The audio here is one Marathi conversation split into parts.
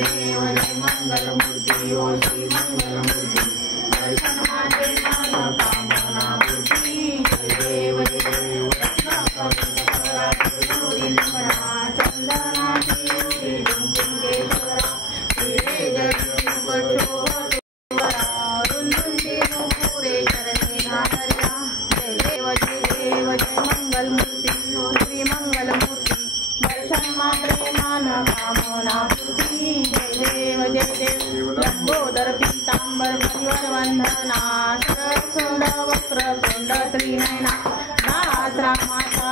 देव जय मंगल मूर्ति ओ श्री मंगल मूर्ति दर्शन माते मनोकामना पूर्ति जय देव लंबोदर पीतांबर परिवर वंदना सरसुंड वक्र कुंड त्रिनयना नारायणा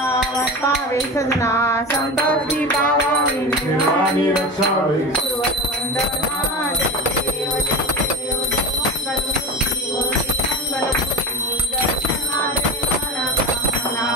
पावे सजना संकष्टी पावावी निर्वाणी रक्षावे वंदना देव देव मंगल मूर्ति ओ मंगल मूर्ति दर्शन माते मनोकामना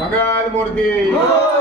मंगल मूर्ति।